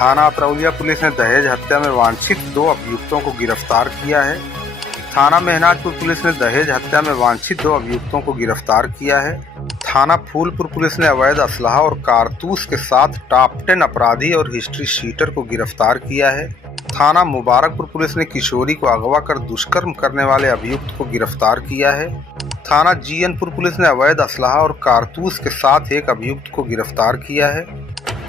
थाना अतरौलिया पुलिस ने दहेज हत्या में वांछित 2 अभियुक्तों को गिरफ्तार किया है। थाना महनाजपुर पुलिस ने दहेज हत्या में वांछित 2 अभियुक्तों को गिरफ्तार किया है। थाना फूलपुर पुलिस ने अवैध असलहा और कारतूस के साथ टॉप 10 अपराधी और हिस्ट्री शीटर को गिरफ्तार किया है। थाना मुबारकपुर पुलिस ने किशोरी को अगवा कर दुष्कर्म करने वाले अभियुक्त को गिरफ्तार किया है। थाना जीएनपुर पुलिस ने अवैध असलहा और कारतूस के साथ एक अभियुक्त को गिरफ्तार किया है।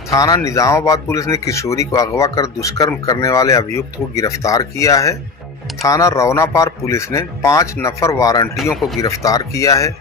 थाना निजामाबाद पुलिस ने किशोरी को अगवा कर दुष्कर्म करने वाले अभियुक्त को गिरफ्तार किया है। थाना रौनापार पुलिस ने 5 नफर वारंटियों को गिरफ्तार किया है।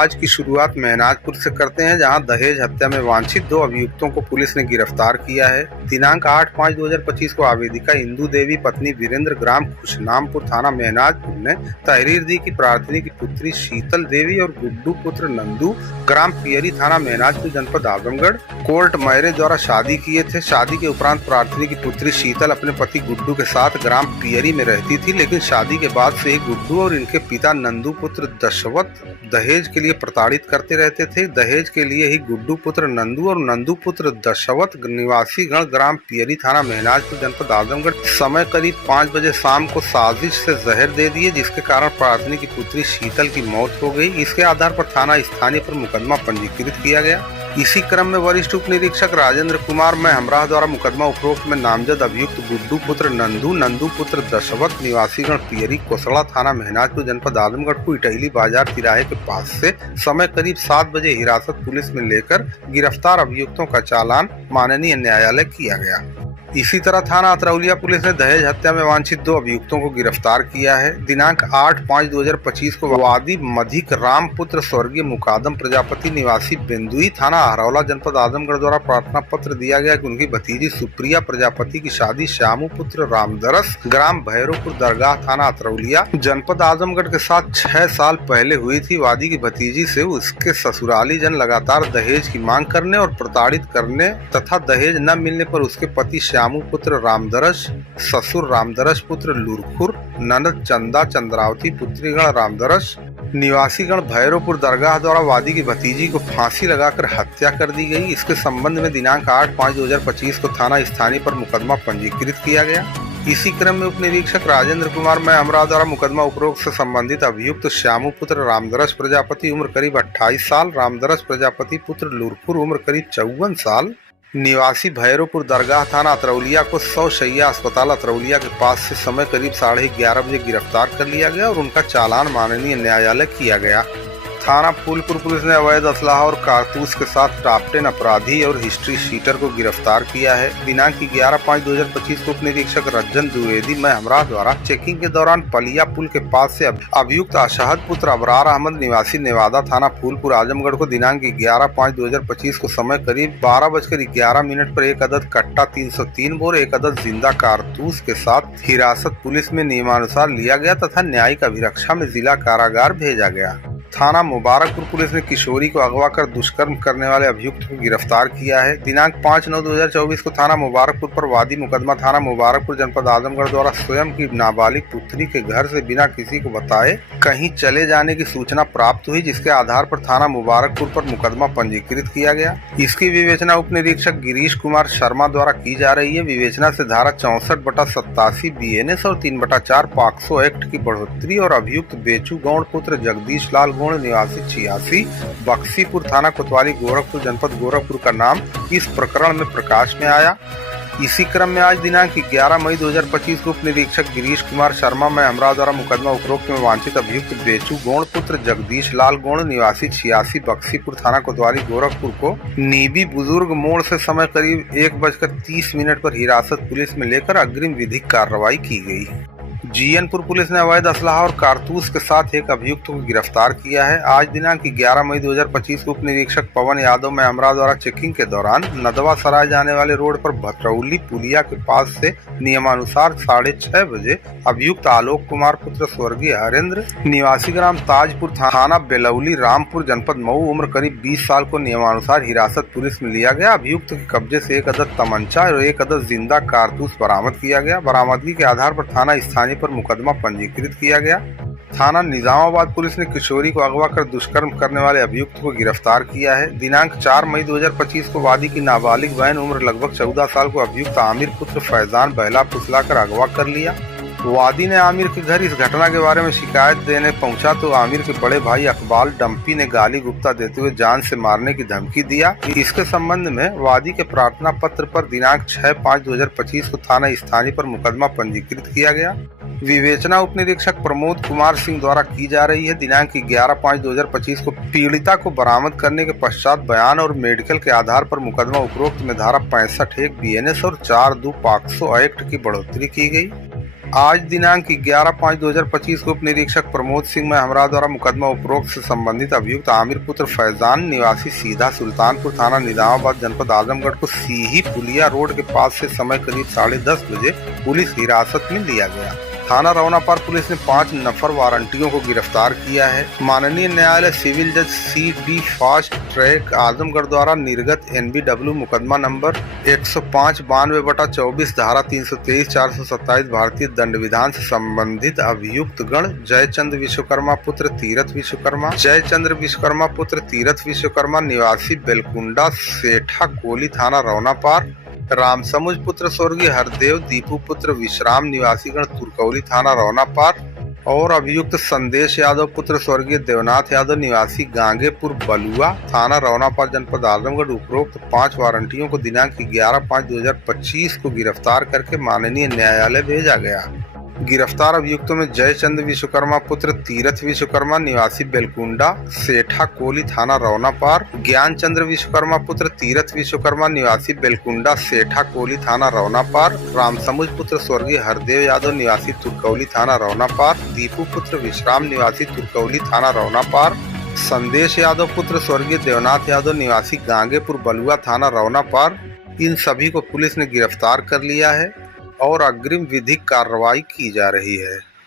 आज की शुरुआत महनाजपुर से करते हैं, जहां दहेज हत्या में वांछित 2 अभियुक्तों को पुलिस ने गिरफ्तार किया है। दिनांक 8/5/2025 को आवेदिका इंदू देवी पत्नी वीरेंद्र ग्राम खुशनामपुर थाना महनाजपुर ने तहरीर दी कि प्रार्थनी की पुत्री शीतल देवी और गुड्डू पुत्र नंदू ग्राम पियरी थाना महनाजपुर जनपद आजमगढ़ कोर्ट मैरिज द्वारा शादी किए थे। शादी के उपरांत प्रार्थनी की पुत्री शीतल अपने पति गुड्डू के साथ ग्राम पियरी में रहती थी, लेकिन शादी के बाद से ही गुड्डू और इनके पिता नंदू पुत्र दशवत दहेज के लिए प्रताड़ित करते रहते थे। दहेज के लिए ही गुड्डू पुत्र नंदू और नंदू पुत्र दशवत निवासी गण ग्राम पियरी थाना महनाजपुर जनपद आजमगढ़ समय करीब 5 बजे शाम को साजिश से जहर दे दिए, जिसके कारण प्रार्थनी की पुत्री शीतल की मौत हो गई। इसके आधार पर थाना स्थानीय पर मुकदमा पंजीकृत किया गया। इसी क्रम में वरिष्ठ उप निरीक्षक राजेंद्र कुमार मैं हमराह द्वारा मुकदमा उपरोक्त में नामजद अभियुक्त गुड्डू पुत्र नंदू पुत्र दशवत निवासीगण पियरी कोसड़ा थाना महनाजपुर जनपद आजमगढ़ को इटहली बाजार तिराहे के पास से समय करीब 7 बजे हिरासत पुलिस में लेकर गिरफ्तार अभियुक्तों का चालान माननीय न्यायालय किया गया। इसी तरह थाना अतरौलिया पुलिस ने दहेज हत्या में वांछित 2 अभियुक्तों को गिरफ्तार किया है। दिनांक 8/5/2025 को वादी मधिक राम पुत्र स्वर्गीय मुकादम प्रजापति निवासी बेंदुई थाना हरौला जनपद आजमगढ़ द्वारा प्रार्थना पत्र दिया गया कि उनकी भतीजी सुप्रिया प्रजापति की शादी श्यामू पुत्र रामदरस ग्राम भैरवपुर दरगाह थाना अतरौलिया जनपद आजमगढ़ के साथ 6 साल पहले हुई थी। वादी की भतीजी से उसके ससुराली जन लगातार दहेज की मांग करने और प्रताड़ित करने तथा दहेज न मिलने पर उसके पति श्यामू पुत्र रामदरस, ससुर रामदरस पुत्र लुरखुर, ननद चंदा चंद्रावती पुत्रीगण रामदरस निवासीगण भैरवपुर दरगाह द्वारा वादी की भतीजी को फांसी लगाकर हत्या कर दी गई। इसके संबंध में दिनांक 8/5/2025 को थाना स्थानीय पर मुकदमा पंजीकृत किया गया। इसी क्रम में उप निरीक्षक राजेंद्र कुमार मैं हमराह द्वारा मुकदमा उपरोक्त से संबंधित अभियुक्त श्यामू पुत्र रामदरस प्रजापति उम्र करीब 28 साल, रामदरस प्रजापति पुत्र लुरखुर उम्र करीब 54 साल निवासी भैरवपुर दरगाह थाना अतरौलिया को 100 शैय्या अस्पताल अतरौलिया के पास से समय करीब 11:30 बजे गिरफ्तार कर लिया गया और उनका चालान माननीय न्यायालय किया गया। थाना फूलपुर पुलिस ने अवैध असलहा और कारतूस के साथ टॉप 10 अपराधी और हिस्ट्री शीटर को गिरफ्तार किया है। दिनांक 11/5/2025 को उप निरीक्षक रंजन द्विवेदी मैं हमराह द्वारा चेकिंग के दौरान पलिया पुल के पास से अभियुक्त अशहद पुत्र अबरार अहमद निवासी नेवादा थाना फूलपुर आजमगढ़ को दिनांक 11/5/2025 को समय करीब 12:11 पर एक अदद कट्टा 303 बोर एक अदद जिंदा कारतूस के साथ हिरासत पुलिस में नियमानुसार लिया गया तथा न्यायिक अभिरक्षा में जिला कारागार भेजा गया। थाना मुबारकपुर पुलिस ने किशोरी को अगवा कर दुष्कर्म करने वाले अभियुक्त को गिरफ्तार किया है। दिनांक 5/9/2024 को थाना मुबारकपुर पर वादी मुकदमा थाना मुबारकपुर जनपद आजमगढ़ द्वारा स्वयं की नाबालिग पुत्री के घर से बिना किसी को बताए कहीं चले जाने की सूचना प्राप्त हुई, जिसके आधार पर थाना मुबारकपुर पर मुकदमा पंजीकृत किया गया। इसकी विवेचना उप निरीक्षक गिरीश कुमार शर्मा द्वारा की जा रही है। विवेचना से धारा 64/87 BNS और 3/4 पॉक्सो एक्ट की बढ़ोतरी और अभियुक्त बेचू गौड़ पुत्र जगदीश लाल निवासी 86 बक्सीपुर थाना कोतवाली गोरखपुर जनपद गोरखपुर का नाम इस प्रकरण में प्रकाश में आया। इसी क्रम में आज दिनांक 11 मई 2025 को उप निरीक्षक गिरीश कुमार शर्मा मैं हमराह द्वारा मुकदमा उपरोक्त में वांछित अभियुक्त बेचू गौड़ पुत्र जगदीश लाल गौड़ निवासी 86 बक्सीपुर थाना कोतवाली गोरखपुर को नीबी बुजुर्ग मोड़ से समय करीब 1:30 पर हिरासत पुलिस में लेकर अग्रिम विधिक कार्रवाई की गई। जीएनपुर पुलिस ने अवैध असलहा और कारतूस के साथ एक अभियुक्त को गिरफ्तार किया है। आज दिनांक 11 मई 2025 को उप निरीक्षक पवन यादव मैं हमराह द्वारा चेकिंग के दौरान नदवा सराय जाने वाले रोड पर भटरौली पुलिया के पास से नियमानुसार 6:30 बजे अभियुक्त आलोक कुमार पुत्र स्वर्गीय हरेंद्र निवासी ग्राम ताजपुर थाना बेलौली रामपुर जनपद मऊ उम्र करीब 20 साल को नियमानुसार हिरासत पुलिस में लिया गया। अभियुक्त के कब्जे से एक अदद तमंचा और एक अदद जिंदा कारतूस बरामद किया गया। बरामदगी के आधार पर थाना स्थानीय पर मुकदमा पंजीकृत किया गया। थाना निजामाबाद पुलिस ने किशोरी को अगवा कर दुष्कर्म करने वाले अभियुक्त को गिरफ्तार किया है। दिनांक 4 मई 2025 को वादी की नाबालिग बहन उम्र लगभग 14 साल को अभियुक्त आमिर पुत्र फैजान बहला फुसलाकर अगवा कर लिया। वादी ने आमिर के घर इस घटना के बारे में शिकायत देने पहुंचा तो आमिर के बड़े भाई अकबाल डंपी ने गाली गुप्ता देते हुए जान से मारने की धमकी दिया। इसके संबंध में वादी के प्रार्थना पत्र पर दिनांक 6/5/2025 को थाना स्थानीय पर मुकदमा पंजीकृत किया गया। विवेचना उप निरीक्षक प्रमोद कुमार सिंह द्वारा की जा रही है। दिनांक 11/5/2025 को पीड़िता को बरामद करने के पश्चात बयान और मेडिकल के आधार पर मुकदमा उपरोक्त में धारा 65(1) BNS और 4(2) पॉक्सो एक्ट की बढ़ोतरी की गई। आज दिनांक 11/5/2025 को उप निरीक्षक प्रमोद सिंह महमरा द्वारा मुकदमा उपरोक्त से संबंधित अभियुक्त आमिर पुत्र फैजान निवासी सीधा सुल्तानपुर थाना निजामाबाद जनपद आजमगढ़ को सीही पुलिया रोड के पास से समय करीब 10:30 बजे पुलिस हिरासत में लिया गया। थाना रौनापार पुलिस ने 5 नफर वारंटियों को गिरफ्तार किया है। माननीय न्यायालय सिविल जज CD फास्ट ट्रैक आजमगढ़ द्वारा निर्गत NBW मुकदमा नंबर 105/92/24 धारा 323 427 भारतीय दंड विधान से संबंधित अभियुक्त गण जयचंद्र विश्वकर्मा पुत्र तीरथ विश्वकर्मा निवासी बेलकुंडा सेठा कोली थाना रौनापार, रामसमुज पुत्र स्वर्गीय हरदेव दीपू पुत्र विश्राम निवासी गण तुरकौली थाना रौनापार और अभियुक्त संदेश यादव पुत्र स्वर्गीय देवनाथ यादव निवासी गांगेपुर बलुआ थाना रौनापार जनपद आजमगढ़ उपरोक्त 5 वारंटियों को दिनांक 11/5/2025 को गिरफ्तार करके माननीय न्यायालय भेजा गया। गिरफ्तार अभियुक्तों में जयचंद्र विश्वकर्मा पुत्र तीरथ विश्वकर्मा निवासी बेलकुंडा सेठा कोली थाना रौनापार, ज्ञानचंद्र विश्वकर्मा पुत्र तीरथ विश्वकर्मा निवासी बेलकुंडा सेठा कोली थाना रौनापार, रामसमुज पुत्र स्वर्गीय हरदेव यादव निवासी तुरकौली थाना रौनापार, दीपू पुत्र विश्राम निवासी तुरकौली थाना रौनापार, संदेश यादव पुत्र स्वर्गीय देवनाथ यादव निवासी गांगेपुर बलुआ थाना रौनापार, इन सभी को पुलिस ने गिरफ्तार कर लिया है और अग्रिम विधिक कार्रवाई की जा रही है।